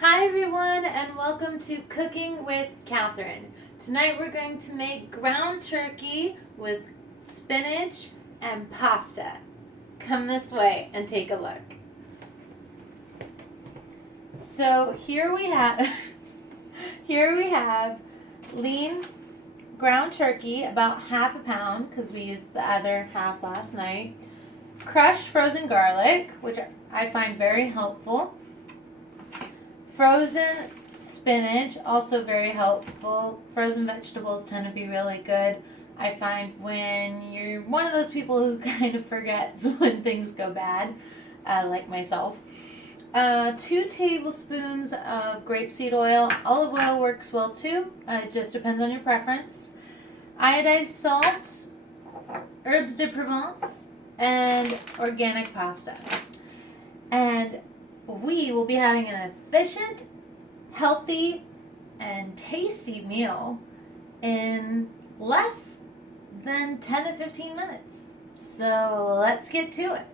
Hi everyone and welcome to Cooking with Katherine. Tonight we're going to make ground turkey with spinach and pasta. Come this way and take a look. So here we have lean ground turkey, about half a pound because we used the other half last night. Crushed frozen garlic, which I find very helpful. Frozen spinach, also very helpful. Frozen vegetables tend to be really good. I find when you're one of those people who kind of forgets when things go bad, like myself. 2 tablespoons of grapeseed oil. Olive oil works well too. It just depends on your preference. Iodized salt, herbs de Provence, and organic pasta. And we will be having an efficient, healthy, and tasty meal in less than 10 to 15 minutes. So let's get to it.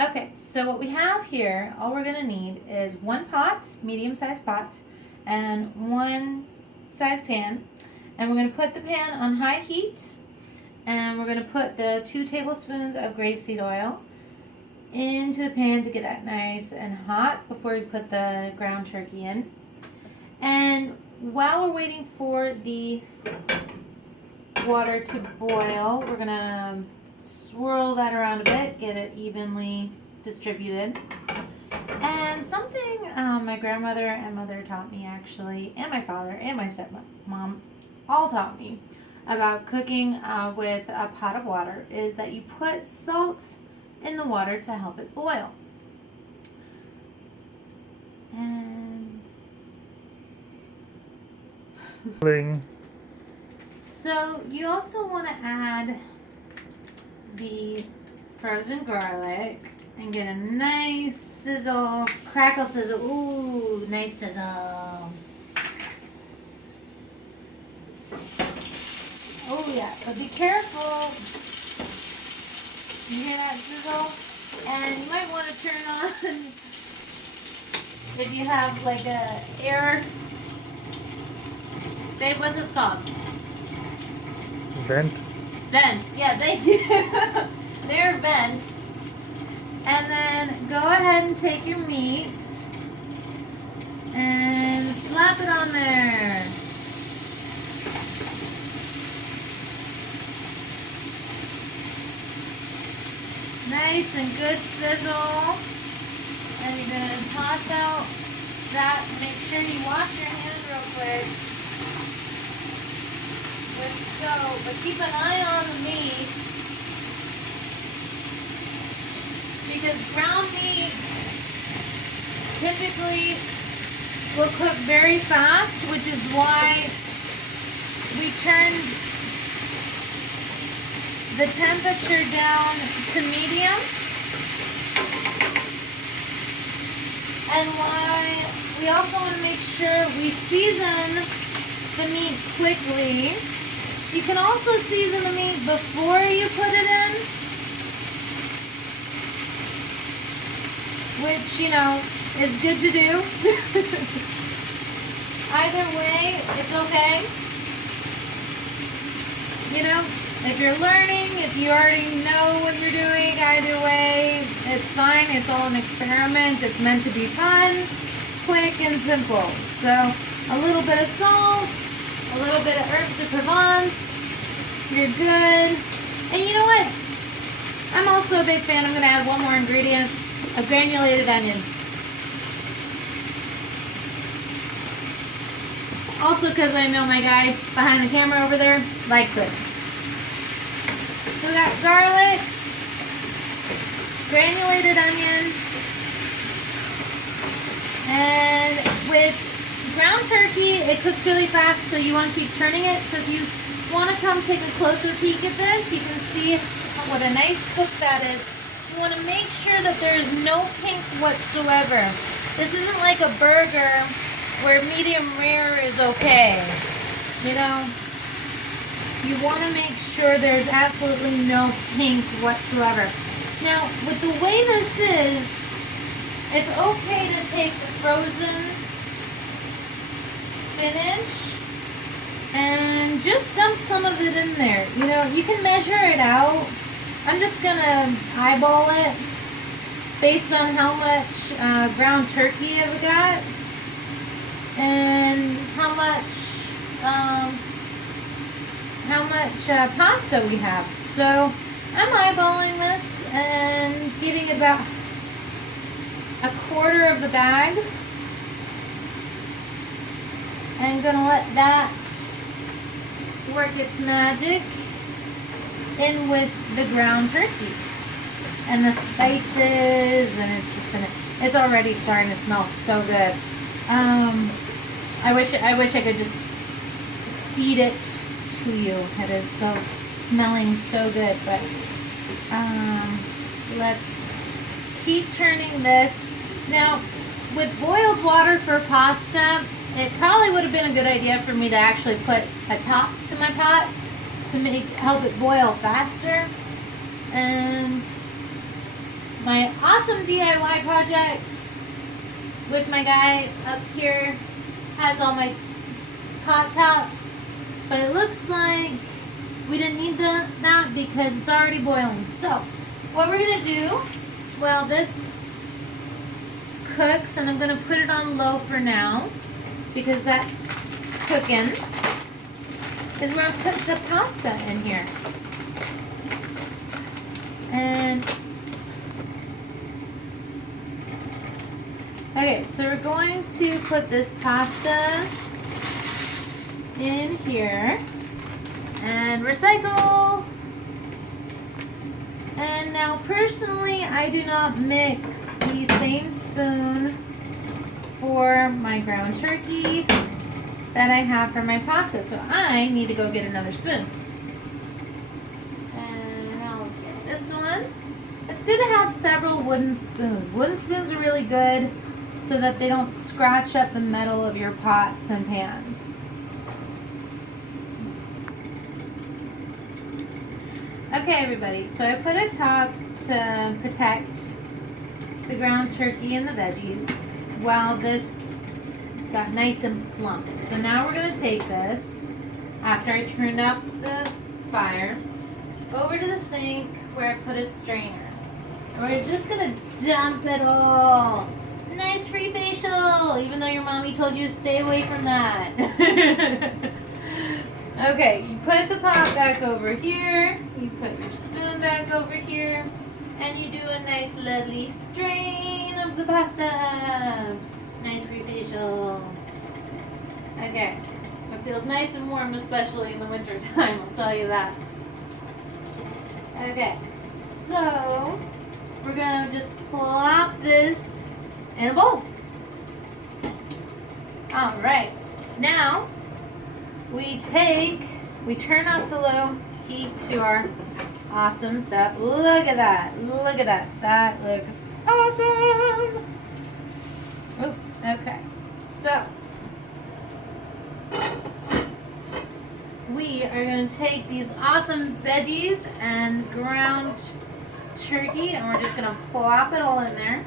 Okay, so what we have here, all we're going to need is 1 pot, medium-sized pot, and 1 size pan. And we're going to put the pan on high heat. And we're going to put the 2 tablespoons of grapeseed oil into the pan to get that nice and hot before we put the ground turkey in. And while we're waiting for the water to boil, we're going to swirl that around a bit, get it evenly distributed. And something my grandmother and mother taught me actually, and my father and my stepmom all taught me about cooking with a pot of water is that you put salt in the water to help it boil. And so you also want to add the frozen garlic and get a nice sizzle, crackle sizzle. Ooh, nice sizzle. Oh yeah, but be careful. You hear that sizzle? And you might want to turn on if you have like a air. Dave, what's this called? Vent. Vent. Yeah, they're vent. And then go ahead and take your meat and slap it on there. Nice and good sizzle. And you're going to toss out that. Make sure you wash your hand real quick with soap. But keep an eye on the meat. Because ground meat typically will cook very fast, which is why we turned the temperature down to medium, and why we also want to make sure we season the meat quickly. You can also season the meat before you put it in, which, you know, is good to do. Either way, it's okay. You know, if you're learning, if you already know what you're doing, either way, it's fine. It's all an experiment. It's meant to be fun, quick, and simple. So, a little bit of salt, a little bit of herbs de Provence, you're good. And you know what? I'm also a big fan. I'm going to add one more ingredient, a granulated onion. Also because I know my guy behind the camera over there likes it. So we got garlic, granulated onion, and with ground turkey, it cooks really fast, so you want to keep turning it. So if you want to come take a closer peek at this, you can see what a nice cook that is. You want to make sure that there is no pink whatsoever. This isn't like a burger where medium rare is okay. You know, you want to make sure there's absolutely no pink whatsoever. Now, with the way this is, it's okay to take the frozen spinach and just dump some of it in there. You know, you can measure it out. I'm just gonna eyeball it based on how much ground turkey I've got and how much pasta we have. So I'm eyeballing this and giving it about a quarter of the bag. And gonna let that work its magic in with the ground turkey and the spices, and it's already starting to smell so good. I wish I could just feed it to you. It is so smelling so good, but let's keep turning this. Now, with boiled water for pasta, it probably would have been a good idea for me to actually put a top to my pot to help it boil faster. And my awesome DIY project with my guy up here has all my pot tops, but it looks like we didn't need that because it's already boiling. So what we're gonna do, well, this cooks, and I'm gonna put it on low for now because that's cooking, is we're gonna put the pasta in here. And okay, so we're going to put this pasta in here and recycle. And now personally, I do not mix the same spoon for my ground turkey that I have for my pasta. So I need to go get another spoon. And I'll get this one. It's good to have several wooden spoons. Wooden spoons are really good so that they don't scratch up the metal of your pots and pans. Okay, everybody, so I put a top to protect the ground turkey and the veggies while this got nice and plump. So now we're going to take this, after I turned up the fire, over to the sink where I put a strainer. And we're just going to dump it all. Nice free facial, even though your mommy told you to stay away from that. Okay, you put the pot back over here, you put your spoon back over here, and you do a nice lovely strain of the pasta. Nice free facial. Okay, it feels nice and warm, especially in the winter time, I'll tell you that. Okay, so we're gonna just plop this in a bowl. All right, now we turn off the low heat to our awesome stuff. Look at that, look at that, that looks awesome. Ooh, okay, so we are going to take these awesome veggies and ground turkey, and we're just going to plop it all in there.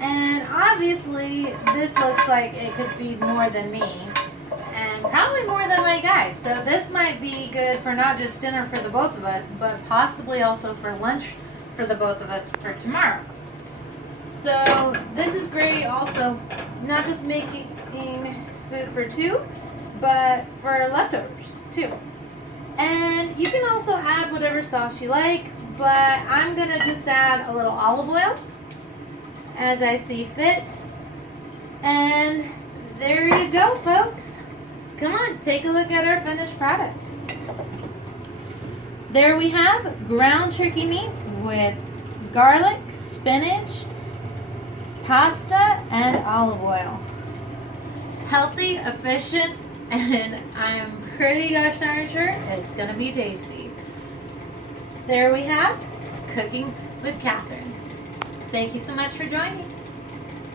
And obviously this looks like it could feed more than me, and probably more than my guy. So this might be good for not just dinner for the both of us, but possibly also for lunch for the both of us for tomorrow. So this is great also, not just making food for two, but for leftovers too. And you can also add whatever sauce you like, but I'm gonna just add a little olive oil as I see fit. And there you go, folks. Come on, take a look at our finished product. There we have ground turkey meat with garlic, spinach, pasta, and olive oil. Healthy, efficient, and I'm pretty gosh darn sure it's gonna be tasty. There we have Cooking with Katherine. Thank you so much for joining.